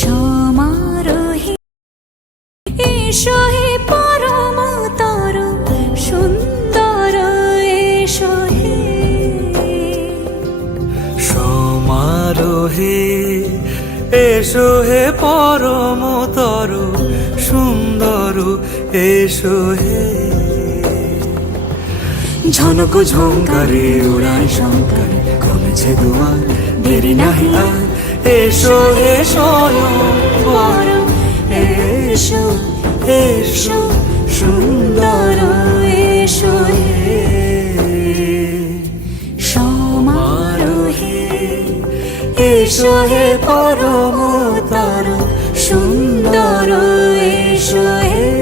সমারোহে এসো হে পরমতর সুন্দর এসো হে। সমারোহে এসো হে পরমতর সুন্দর এসো হে। ঝনক ঝঙ্কারে উড়ায় শঙ্কারে কমেছে দুয়ার, দেরি নাহি আর এসো হে স্বয়ং বর। এসো এসো সুন্দর এসো হে। সমারোহে এসো হে পরমতর সুন্দর এসো হে।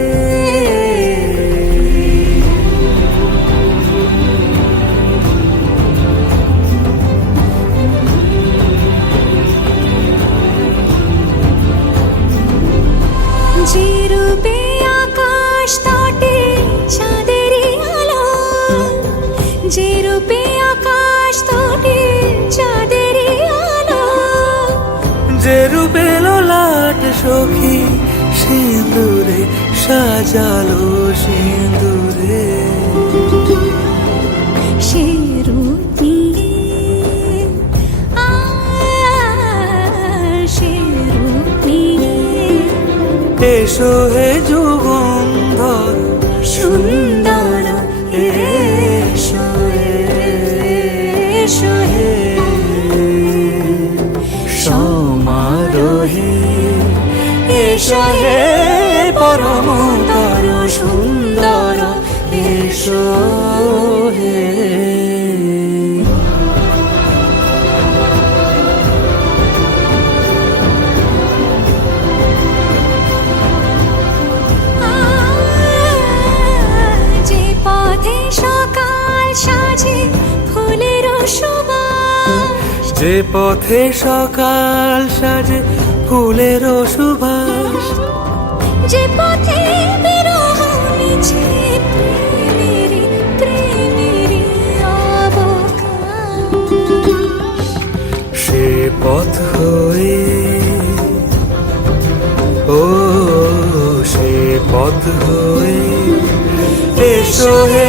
যে রূপে আকাশ তটে চাঁদেরই আলো, যে রূপে আকাশ তটে চাঁদেরই আলো, যে রূপে ললাট সখী সিঁদুরে সাজালো সিঁদুরে। সে রূপ নিয়ে সে রূপ নিয়ে এসো হে যুগন্ধর সুন্দর এসো এসো হে। সমারোহে এসো হে পরমতর সুন্দর এসো হে। যে পথে সকাল সাজে ফুলের সুবাস, যে পথে সকাল সাজে ফুলের সুবাস, যে পথে বিরহ মিছে প্রেমেরই প্রেমেরই অবকাশ, সে পথ হয়ে ও সে পথ হয়ে এসো হে